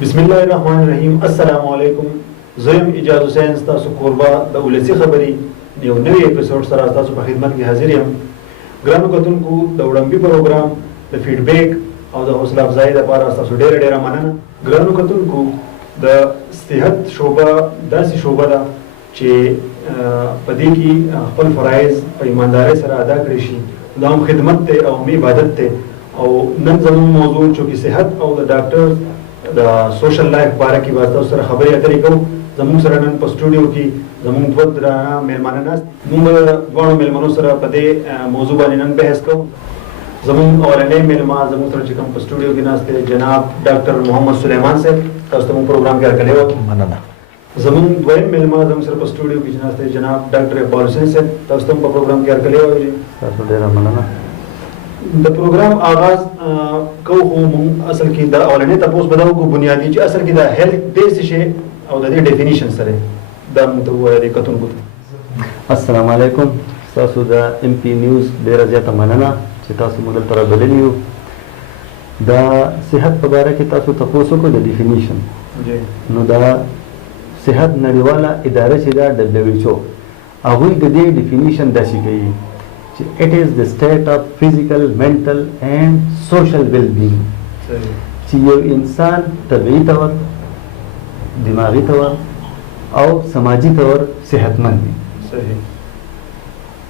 بسم الله الرحمن الرحیم. السلام علیکم. زم اجازه حسین تاسو کوربا د ولسی خبري یو نوې اپیزوډ سره تاسو په خدمت کې حاضر یم. ګرانو کتونکو د وړاندې پروګرام د فیډبیک او د حوصله افزایی لپاره تاسو ډېر مننه. ګرانو کتونکو د صحت شعبه داسې شعبه ده چې په دې کې خپل فرایض په ایماندارۍ سره ادا کړی شي. دا هم خدمت دی او هم عبادت دی. او نن زموږ موضوع چې صحت او د ډاکټر د سوشل لایف باره کې به تاسو سره خبرې اترې کوو. زموږ سره نن په سټوډیو کې زموږ دوه درانه میلمانه ناست. موږ دواړو میلمنو سره په دې موضوع باندې نن بحث کوو. زموږ اولنی میلمه زموږ سره چې کوم په سټوډیو کې ناست دی جناب ډاکټر محمد سلیمان صاحب، تاسو ته موږ پروګرام کې هرکلی وایو. مننه. زموږ دویم میلمه زموږ سره په سټوډیو کې چې ناست دی جناب ډاکټر اقبال حسین صاحب، تاسو ته هم په پروګرام کې هرکلی وایو. تاسو ډېره مننه. د پروګرام آغاز کوو خو موږ اصل کې د اولنی تپوس به دا وکړو بنیادي چې اصل کې د هیلث ډې څه شی او د دې ډیفینیشن سره دا موږ ته ووایه کتونکو ته. السلام علیکم. تاسو د ایم پی نیوز ډېره زیاته مننه چې تاسو موږ دلته رابللي یو. د صحت په باره کې تاسو تپوس وکړو د ډیفینیشن. نو د صحت نړیواله اداره چې ده WHO هغوی د دې ډیفینیشن داسې کوي چې it is the state of physical, mental and social well-being چې یو انسان طبعي طور، دماغي طور او سماجي طور صحتمند وي.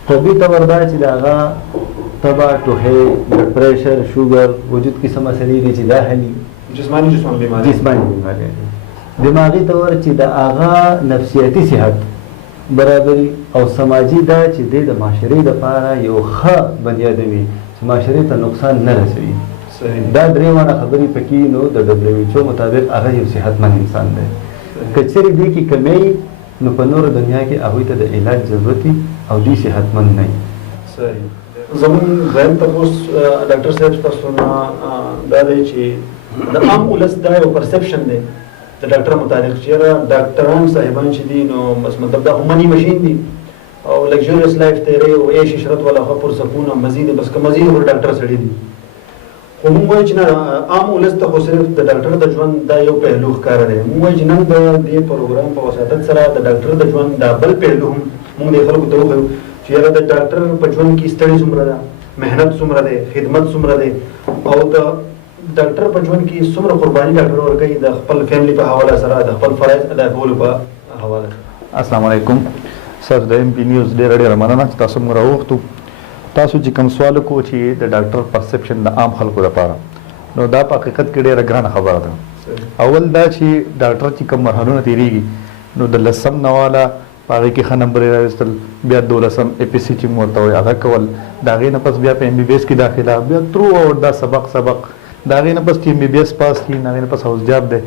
طبعي طور دا چې د هغه تبه، ټوخی، بلډ پریشر، شوګر، وجود کې څه مسلې دي چې دا حلي جسماني بیماری. دماغي طور چې د هغه نفسیاتي صحت برابري او سماجي دا چې د معاشرې لپاره یو ښه بنیاد وي چې معاشرې ته نقصان نه رسوي. دا درې واړه خبرې پکې نو د WHO مطابق هغه یو صحتمند انسان دی. که چېرې دې کې کمی نو په نوره دنیا کې هغوی ته د علاج ضرورت وي او دوی صحتمند نه وي. زموږ دویم تپوس ډاکټر صاحب تاسو نه دا دی چې د عام ولس دا یو پرسپشن دی د ډاکټر متعلق چې ډاکټران صاحبان چې دي نو بس مطلب دا همني ماشین دي او لگژریس لایف تیرې او عیش عشرت والا خو پر سکون او مزید بس که مزید ور ډاکټر سړي دي. خو موږ وایو چې نه، عام ولس ته خو صرف د ډاکټر د ژوند دا یو پهلو ښکاره دی. موږ وایو چې نن د دې پروګرام په وساتت سره د ډاکټر د ژوند دا بل پهلو هم موږ د خلکو ته وښیو چې یاره د ډاکټر په ژوند کې ستړي څومره ده، محنت څومره دی، خدمت څومره دی او د ډاکټر په ژوند کې څومره قرباني ډاکټر ورکوي د خپل فیملی په حواله سره، د خپل فرایض ادا کولو په حواله. السلام علیکم. سر د ایم پی نیوز ډېره مننه چې تاسو موږ راوغوښتو. تاسو چې کوم سوال وکړو چې د ډاکټر پرسپشن د عام خلکو لپاره، نو دا په حقیقت کې ډېره ګرانه خبره ده. اول دا چې ډاکټر چې کوم مرحلونه تېرېږي نو د 10 نه والا په هغې کې ښه نمبرې راویستل، بیا 12 APC چې موږ ورته وایو هغه کول، د هغې نه پس بیا په MBBS کې داخله، بیا ترو آوټ دا سبق د هغې نه پس چې MBBS پاس کړي د هغې نه پس هاوس جاب دی.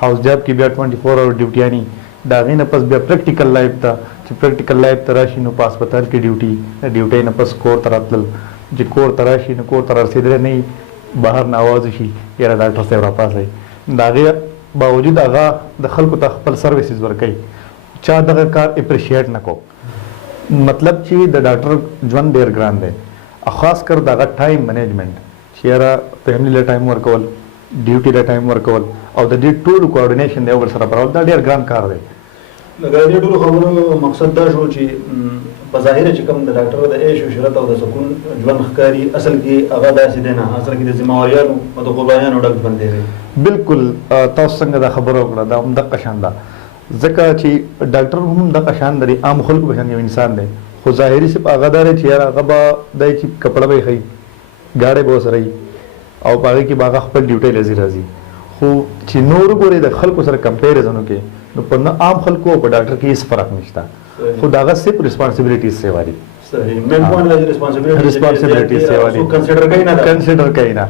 هاوس جاب کې بیا 24 اور ډیوټیانې، د هغې نه پس بیا پریکټیکل لایف ته چې پریکټیکل لایف ته راشي نو په هسپتال کې ډیوټي، د ډیوټۍ نه پس کور ته راتلل. چې کور ته راشي نو کور ته رارسېدلی نه وي، بهر نه اواز وشي یاره ډاکټر صاحب راپاڅئ. د هغې باوجود هغه د خلکو ته خپل سروسز ورکوي. چا دغه کار اپریشیټ نه کو. مطلب چې د ډاکټر ژوند ډېر ګران دی، خاص کر د هغه ټایم منیجمنټ چې یاره فیملی له ټایم ورکول، ډیوټي له ټایم ورکول او د دې ټولو کوارډینیشن د یو بل سره برابر، دا ډېر ګران کار دی. لکه د دې ټولو خبرو مقصد دا شو چې په ظاهره چې کوم د ډاکټر د عیش عشرت او د سکون ژوند ښکاري، اصل کې هغه داسې دی نه، اصل کې د ذمهواریانو او د قربانیانو ډک ژوند دی. بالکل تاسو څنګه دا خبره وکړه دا همدغه شان ده، ځکه چې ډاکټر هم دغه شان دی، عام خلکو په شان یو انسان دی. خو ظاهري صرف هغه دا دی چې یاره هغه به دی چې کپړه به یې ښایي، ګاډی به ورسره وي او په هغې کې به هغه خپل ډیوټۍ له راځي. خو چې نور وګورئ د خلکو سره کمپیریزن وکړئ نو په نه عام خلکو او په ډاکټر کې هېڅ فرق نشته. خو د هغه صرف ریسپانسبلیټیز سیوا دي. کنسیډر کوي نه.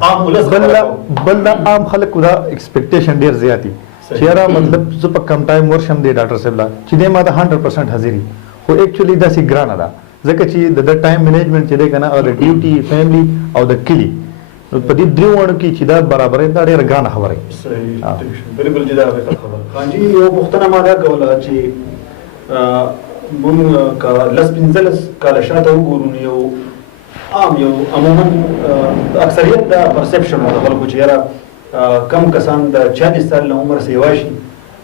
بل د عام خلکو دا ایکسپیکټیشن ډېر زیات دي چې یاره مطلب زه په کم ټایم ورشم دی ډاکټر صاحب له چې دی ما ته 100% حاضري. خو ایکچولی داسې ګرانه ده ځکه چې د ټایم مینجمنټ چې دی که نه او د ډیوټي، فیملی او د کلي په دې درې واړو کې چې دا برابرې دا ډېره ګرانه خبره وي. بالکل جدا خبره. خانجي یو پوښتنه ما دا کوله چې موږ که 10-15 کاله شاته وګورو نو یو عام یو عموما اکثریت دا پرسپشن د خلکو چې یاره کم کسان د 40 سال نه عمر سیوا شي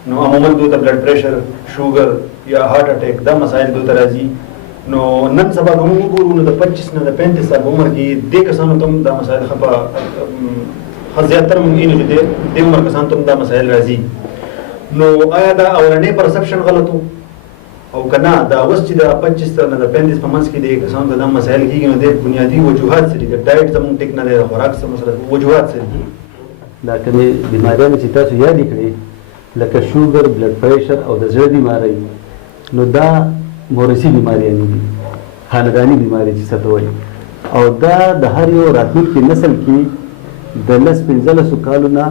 نو عموما دوی ته بلډ پریشر شوګر یا هارت اٹیک دا مسایل دوی ته راځي نو نن سبا کوم وګورو نو د 25 نه د 35 سال عمر کې د کسانو ته دا مسایل خپه زیاتره ممکن دي د عمر کسانو ته دا مسایل راځي نو آیا دا اولنې پرسپشن غلطو او کنا دا اوس چې د 25 نه د 35 په منځ کې د کسانو ته دا مسایل کېږي نو د بنیادی وجوهات سره د ډایټ زموږ ټیک نه د خوراک سره مسله وجوهات سره دا کومې بیماریانې چې تاسو یاد کړئ لکه شوګر بلډ پریشر او د زړه بیماری نو دا مورثي بیماریانې دي خانداني بیماری چې څه ته وایي او دا د هر یو راتلونکي نسل کې د 15 کالو نه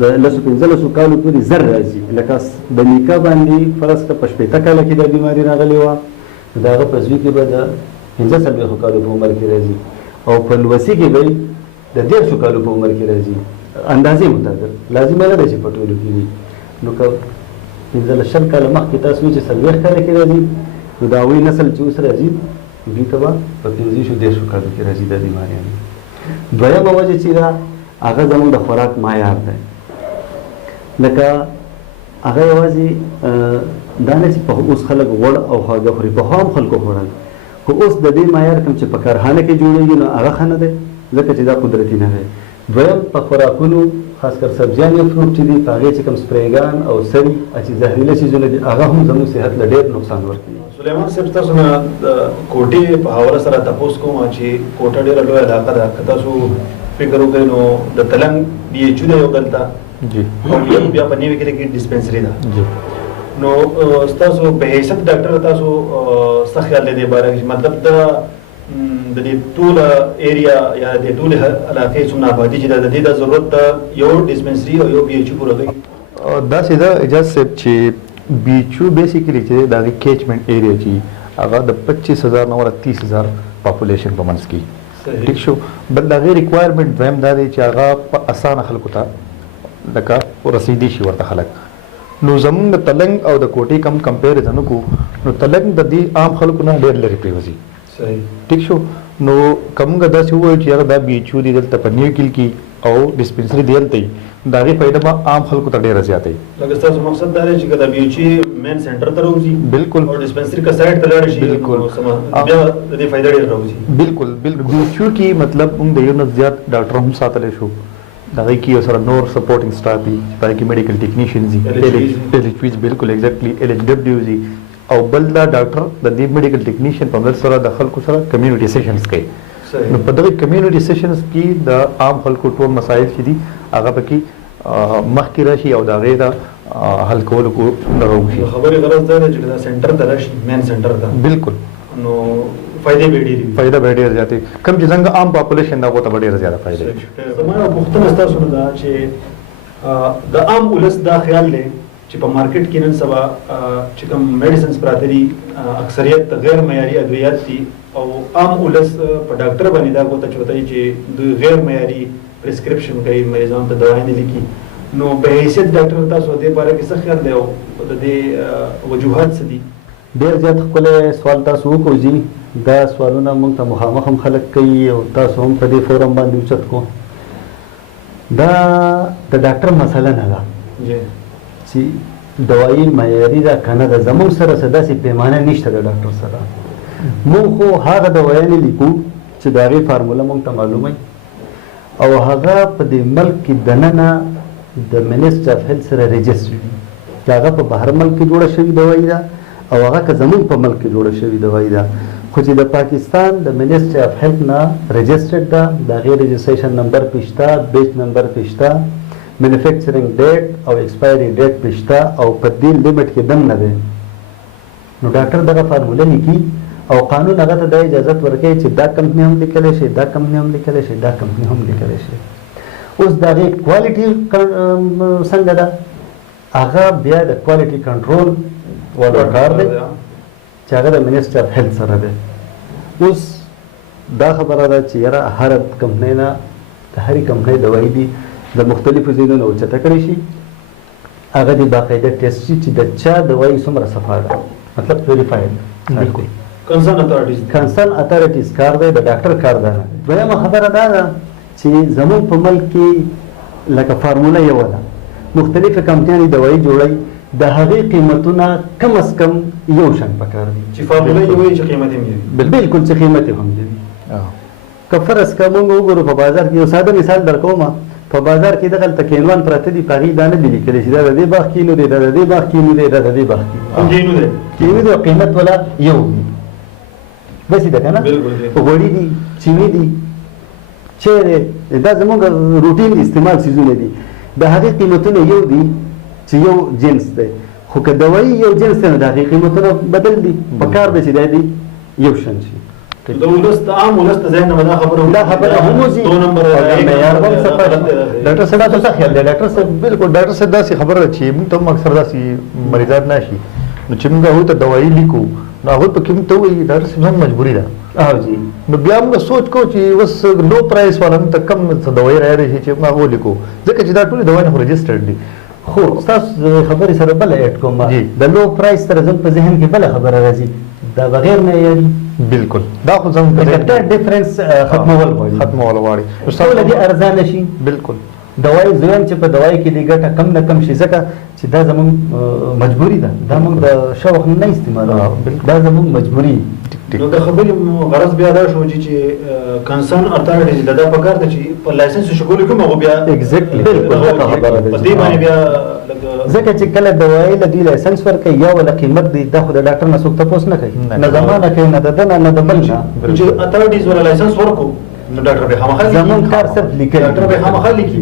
د 15 کالو پورې زر راځي لکه د نیکه باندې فرض که په 80 کاله کې دا بیماري راغلې وه نو د هغه په زوی کې به د 15 کالو په عمر کې راځي او په لوسي کې به د 10 کالو په عمر کې راځي اندازې مطابق لازمه نه ده چې په ټولو کې وي نو که 15 کاله مخکې تاسو چې 40 کاله کې راځي نو د هغوی نسل چې اوس راځي دوی ته به په 15 کالو کې راځي دا بیماریانې دویمه وجه چې ده هغه زموږ د خوراک معیار دی لکه هغه یوازې دا نه چې په اوس خلک غوړ او خواږه خوري پخوا هم خلکو خوړل خو اوس د دې معیار کوم چې په کارخانه کې جوړېږي نو هغه ښه نه دی ځکه چې دا قدرتي نه دی دویم په خوراکونو خاص کر سبزیان یا فروټ چې دي په هغې چې کوم سپریګان او سري چې زهریله څیزونه دي هغه هم زموږ صحت له ډېر نقصان ورکوي سلیمان صاحب تاسو نه د کوټې په حواله سره تپوس کوم چې کوټه ډېره لویه علاقه ده که تاسو فکر وکړئ نو د تلنګ بي ایچ یو دی یو دلته او بیا په نیوي کې ډسپنسري ده نو تاسو په حیثیت ډاکټر تاسو څه خیال دی دې باره کې مطلب د دې ټول ایریا یا د ټول علاقې څومره آبادي چې د دې د ضرورت د یو ډسپنسري او یو بي ایچ یو پوره کوي دا سیده اجازه صاحب چې بي ایچ یو بیسیکلی چې دا کیچمنټ ایریا چې هغه د 25000 نه ور 30000 پاپولیشن په منځ کې ټیک شو بل دا غیر ریکوایرمنټ دویم دا دی چې هغه په اسانه خلکو ته لکه رسیدي شي ورته خلک نو زمونږ د تلنګ او د کوټې کم کمپیریزن وکړو نو تلنګ د دې عام خلکو نه ډېر لرې پرېوځي ټیک شو نو کومګه داسې ووایو چې هغه دا بي ایچ یو دی دلته په نیو کیل کې او ډسپنسري دی هلته د هغې فایده به عام خلکو ته ډېره زیاته وي لکه ستاسو مقصد دا دی چې که د بي ایچ یو مین سینټر ته راوځي بالکل او ډسپنسري که سایډ ته لاړ شي بالکل بیا د دې فایده ډېر راوځي بالکل بالکل بي ایچ یو کې مطلب موږ د یو نه زیات ډاکټر هم ساتلی شو د هغې کې یو سره نور سپورټینګ سټاف دي په هغې کې میډیکل ټیکنیشینز دي LHVs بالکل ایگزیکټلی LHWs دي او بل دا ډاکټر د دې میډیکل ټیکنیشین په مرسته سره د خلکو سره کمیونټي سیشنز کوي نو په دغه کمیونټي سیشنز کې د عام خلکو ټول مسایل چې دي هغه پکې مخکې راشي او د هغې د حل کولو کو دغه وشي خبرې غرض دا دی چې دا سینټر ته راشي مین سینټر ته بالکل نو فائدې به ډېرې فایده به ډېر زیاتې کوم چې څنګه عام پاپولیشن دا هغو ته به ډېره زیاته فایده وي زما پوښتنه ستاسو نه ده چې د عام ولس دا خیال دی چې په مارکیټ کې نن سبا چې کوم میډیسنز پراته دي اکثریت غیر معیاري ادویات دي او عام ولس په ډاکټر باندې دا کوته چوتای چې دوی غیر معیاري پرسکرپشن کوي مریضانو ته دوايي نه لیکي نو به حیثیت ډاکټر تاسو دې باره کې څه خیال دی او د دې وجوهات څه دي ډېر زیات ښکلی سوال تاسو وکړو دا سوالونه موږ ته مخامخ هم خلک کوي او تاسو هم په دې فورم باندې اوچت کو دا د ډاکټر مسله نه ده چې دوایي معیاري ده که نه ده زموږ سره څه داسې پیمانه نشته د ډاکټر سره موږ خو هغه دوایانې لیکو چې د هغې فارموله موږ ته معلومه او هغه په دې ملک کې دننه د منسټر اف هیلث سره رجسټر وي چې هغه په بهر ملک کې جوړه شوې دوایي ده او هغه که زموږ په ملک کې جوړه شوې دوایي ده خو چې د پاکستان د منسټر اف هیلث نه رجسټرډ ده د هغې رجسټریشن نمبر پې شته بیچ نمبر پې شته مینوفیکچرینګ ډیټ او ایکسپایري ډیټ پې شته او په دې لیمټ کې دم نه دی نو ډاکټر دغه فارموله لیکي او قانون هغه ته دا اجازت ورکوي چې دا کمپني هم لیکلی شي دا کمپني هم لیکلی شي دا کمپني هم لیکلی شي اوس د هغې کوالټي څنګه ده هغه بیا د کوالټي کنټرول والا کار دی چې هغه د منسټر اف هیلث سره دی اوس دا خبره ده چې یاره هره کمپنۍ نه د هرې کمپنۍ دوایي دي د مختلفو ځایونو اوچته کړی شي هغه د باقاعده ټیسټ شي چې د چا دوایي څومره صفا ده مطلب پیوریفاید کنسرن اتھارټیز کار دی د ډاکټر کار ده دویمه خبره دا ده چې زموږ په ملک کې لکه فارموله یو ده، مختلفه کمپنیانې دوايي جوړوي، د هغې قیمتونه کم از کم یو شان پکار دي چې فارموله یې وایي چې قیمت یې وي. بالکل چې قیمت یې هم وي. که فرض که موږ وګورو په بازار کې، یو ساده مثال در کوم، په بازار کې دغلته کینوان پراته دي، په هغې دا نه دي لیکلی چې دا د دې باغ کینو دی، دا د دې باغ کینو دی، دا د دې باغ کینو دی. کینو دی او قیمت والا یو وي. بس ده که نه؟ غوړي دي، چیني دي، چای دی، دا زموږ روټین استعمال څیزونه دي، د هغې قیمتونه یو دي چې یو جنس دی. خو که دوایي یو جنس دی نو د هغې قیمتونه بدل دي. پکار دی چې دا دي یو شان شي. د ولس د عام ولس د ذهن نه دا خبره هم وځي. دو نمبر معیار هم ډاکټر صاحب تاسو څه خیال دی؟ ډاکټر صاحب بالکل ډاکټر صاحب داسې خبره ده چې موږ ته هم اکثر داسې مریضات نشي نو چې موږ هغوی ته دوايي لیکو نو هغوی پکې موږ ته وایي ډاکټر صاحب هم مجبوري ده. جی نو بیا موږ سوچ کوو چې اوس لو پرایس والا موږ ته کم څه دوايي رایلی شي چې موږ هغه ولیکو، ځکه چې دا ټولې دوايي نه رجسټرډ دي. خو ستاسو خبرې سره بله ایډ کوم، د لو پرایس سره زموږ په ذهن کې بله خبره راځي، دا بغیر معیاري. بالکل دا خو زموږ دا ډیفرنس ختمول غواړي. ټوله دې ارزانه شي. بالکل دوايي زویم چې په دوايي کې دې ګټه کم نه کم شي، ځکه چې دا زموږ مجبوري ده، دا موږ د شوق نه استعمالوو، دا زموږ مجبوري. نو د خبرې غرض بیا دا شو چې کنسرن اتھارټیز دا پکار ده چې په لایسنس شګول کوم هغه بیا ایگزیکټلی په دې باندې بیا ځکه چې کله دوايي له دې لایسنس ورکوي یا ولا قیمت دی، دا خو د ډاکټر نه څوک تپوس نه کوي، نه زمانه کوي، نه د ده نه د بل نه. چې اتھارټیز ولا لایسنس ورکو نو ډاکټر به خامخا لیکي، زموږ کار صرف لیکل، ډاکټر به خامخا لیکي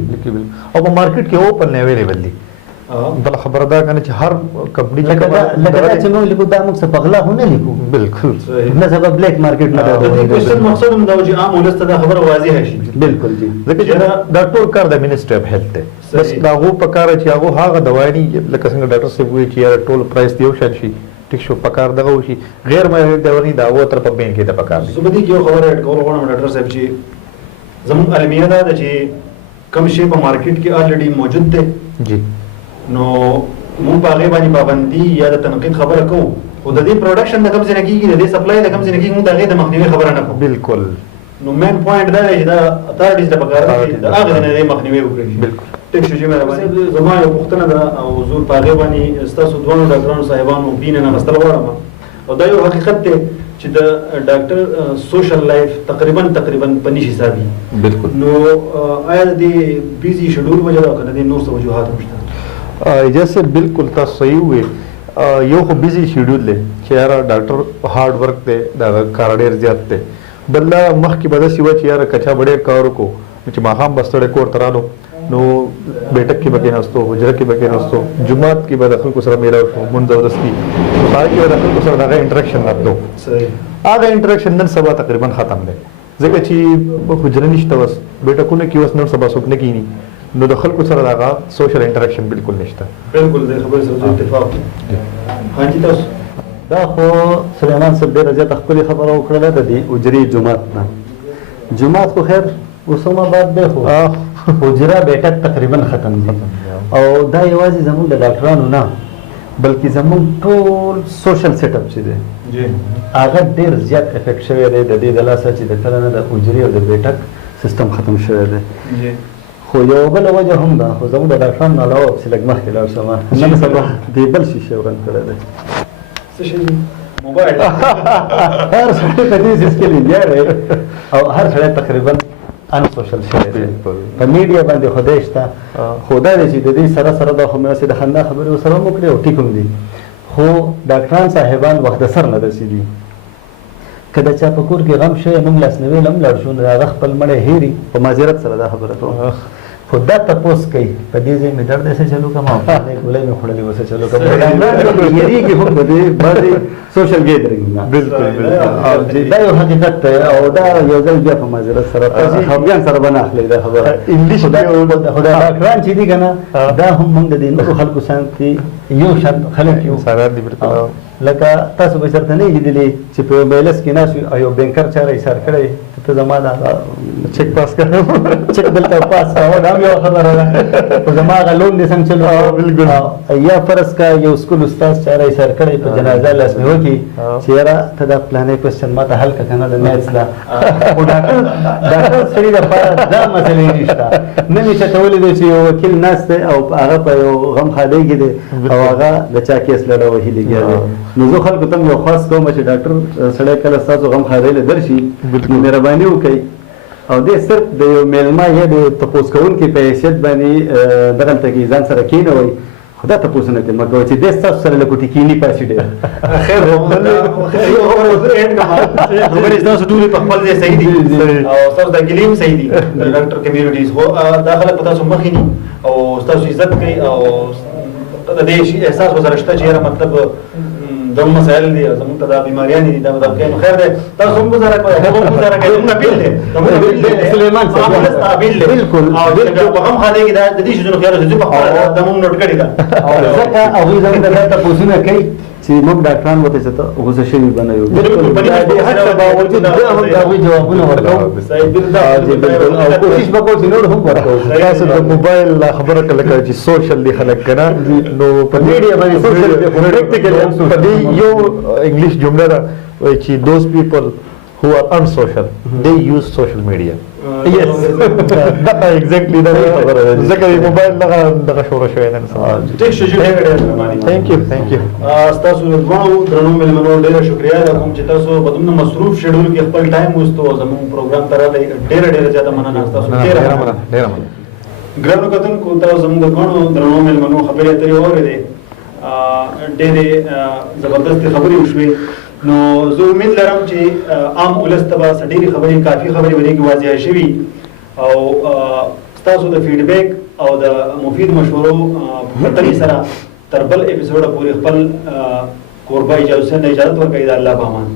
او په مارکیټ کې اوپن اویلیبل دي. بل خبره دا کنه چې هر کمپنی لکه دا چې موږ لیکو دا موږ څه په غلا خو نه لیکو. بالکل نه سبب بلیک مارکیټ نه د دې کوېسچن مقصد هم دا و چې عام ولس ته دا خبره واضحه شي. بالکل جی، ځکه چې دا ټول کار د منسټري اف هیلث دی، بس دا هغو په کار چې هغه هغه دوايي لکه څنګه ډاکټر صاحب وایي چې یاره ټول پرایس دی یو شان شي، ټیک شو په کار دغه وشي، غیر معیاري دوايي دا هغو طرفه بین کې د په کار دي. زه به دې کې یو خبره ایډ کول غواړم ډاکټر صاحب چې زموږ المیه دا ده چې کوم شی په مارکیټ کې الریډي موجود دی جی نو موږ په هغې باندې پابندي یا د تنقید خبره کوو، خو د دې پروډکشن د کوم ځای نه کېږي، د دې سپلای د کوم ځای نه کېږي، موږ د هغې د مخنیوي خبره نه کوو. بالکل. نو مین پوینټ دا دی چې دا اتھارټیز ته پکار ده چې د هغه ځای نه د مخنیوي وکړي. بالکل ټیک شو. چې مهرباني زما یو پوښتنه ده او زه په هغې باندې ستاسو دواړو ډاکټرانو صاحبانو اوپینین اخیستل غواړم، او دا یو حقیقت دی چې د ډاکټر سوشل لایف تقریبا په نیش حسابي. بالکل. نو آیا د دې بیزي شیډول وجه ده او که د دې نور څه وجوهات هم شته؟ جیسے بالکل تاسو صحیح وې، یو خو بیزي شیډول دی چې یاره ډاکټر هارډ ورک دی، دا کار ډېر زیات دی. بل دا مخکې به داسې وه چې یاره کچا به ډېر کار وکړو چې ماښام به ستړی کور ته رالو نو بیټک کې به کېناستو، حجره کې به کېناستو، جومات کې به د خلکو سره میلاو شو، مونځ او دستي، هغه کې به د خلکو سره دغه انټریکشن راتلو. هغه انټریکشن نن سبا تقریبا ختم دی، ځکه چې حجره نشته، اوس بیټکونه کې اوس نن سبا څوک نه کېني، نو د خلکو سره دغه سوشل انټریکشن بالکل نشته. بالکل د خبرې سره اتفاق دی. حاجي تاسو دا خو سلیمان صاحب ډېره زیاته ښکلې خبره وکړله د دې حجرې جومات نه. جومات خو خیر اوسم آباد دی، خو حجره بیټک تقریبا ختم دي، او دا یوازې زموږ د ډاکټرانو نه بلکې زموږ ټول سوشل سیټ اپ چې دی هغه ډېر زیات افیکټ شوی دی د دې د لاسه چې د کله نه د حجرې او د بیټک سیستم ختم شوی دی. خو یو بله وجه هم ده، خو زموږ د ډاکټرانو نه علاوه پسې لږ مخکې لاړ شم، نن سبا دې بل شي ورن کړی دی. څه شی دی؟ موبایل. هر سړی په دې سیس کې لګیا دی او هر سړی تقریبا ان سوشل شوی دی. په میډیا باندې خدای شته، خو دا دی چې د دې سره سره دا خو مې د خندا خبرې ورسره هم وکړې او ټیک هم دي، خو ډاکټران صاحبان وخت د سر نه داسې دي. که د چا په کور کې غم شوی موږ لاسنیوي له هم لاړ شو نو هغه خپل مړی هېري، په معذرت سره دا خبره کوم، خو دا تپوس کوي په دې ځای مې درد څه چلو کوم او ګولۍ مې خوړلې اوس چلو کوم، یېرېږي هم په دې بعضې سوشل ګیدرینګ نه. بالکل دا یو حقیقت دی، او دا یو ځل بیا په معذرت سره تاسو خفګان سره به نه اخلئ دا خبره. انګلیش خو دا ډاکټران چې دي که نه دا هم موږ د دې نورو خلکو سره یو شان خلک یو لکه تاسو به چېرته نه یې لیدلي چې په موبایلس کې ناست وي او یو بینکر چا را ایسار کړی ته زما دا چیک پاس کړم چک دلته پاس او دا یو خبره ده خو زما هغه لون دې څنګه چلو بالکل. یا فرض کا یو سکول استاد چاره یې سر کړی په جنازه لاس مې وکړي چې یاره ته دا پلانې کوېسچن ما ته حل کړه که نه د میتس دا خو ډاکټر سړي دپاره دا مسلې نشته نه مې چاته ولیدو چې یو وکیل ناست دی او هغه په یو غمخانۍ کې دی او هغه د چا کیس لړه وهي لګیا دی نو زه خلکو ته یو خاص کوم چې ډاکټر سړی کله ستاسو غمخانۍ له درشي نو مهرباني وکړئ او دې صرف د یو میلمه یا د تپوس کوونکي په حیثیت باندې دغلته کې ځان سره کېنوئ خدا تپوسونه ترې مه کوئ چې دې ستاسو سره له کوټې کیني پاسې ډېر خیر خبرې ستاسو ټولې په خپل ځای صحیح دي او ستاسو دا ګیلې هم صحیح دي د ډاکټر کمیونټیز خو دا خلک په تاسو مخې دي او ستاسو عزت کوي او د دې احساس ورسره شته چې یاره مطلب زموږ مسایل دي زموږ ته دا بیماریانې دي دا مطلب کوي خیر دی تاسو هم ګزاره کوئ هغه هم ګزاره کوي زموږ نه بیل دی سلیمان صاحب بالکل او په غمخانۍ کې دا د دې شیزونو خیال چې په خپله دا موږ نوټ کړې ده او ځکه هغوی زموږ دا تپوسونه کوي چې موږ ډاکټران ورته چې غوسه شوي به نه یو بالکل د دې هر څه باوجود بیا هم د هغوی جوابونه ورکوو او کوشش به کوو چې نور هم ورکوو تاسو د موبایل خبره کله کوي چې سوشل دی خلک کنه نو په میډیا باندې سوشل دی خو پریکټیکلی هم په دې یو انګلیش جمله ده وایي چې those people who are unsocial they use social media yes دا exactly دا خبره ده ځکه موبایل دغه شوره شوی نن سبا ټیک شو ډېر thank you تاسو دواړو درنو مېلمنو ډېره شکریا ده کوم چې تاسو په دومره مصروف شیډول کې خپل ټایم وستو زموږ پروګرام ته راغلی ډېره زیاته مننه تاسو ډېره ګرانو کتونکو تاسو زموږ دواړو درنو مېلمنو خبرې اترې واورېدې ډېرې زبردستې خبرې وشوې نو زه امید لرم چې عام ولس ته به ډېرې خبرې کافي خبرې به دې کې واضحه شوي او ستاسو د فیډبیک او د مفید مشورو په کتنې سره تر بل اپیزوډه پورې خپل کوربه اجازه ورکوي د الله په امان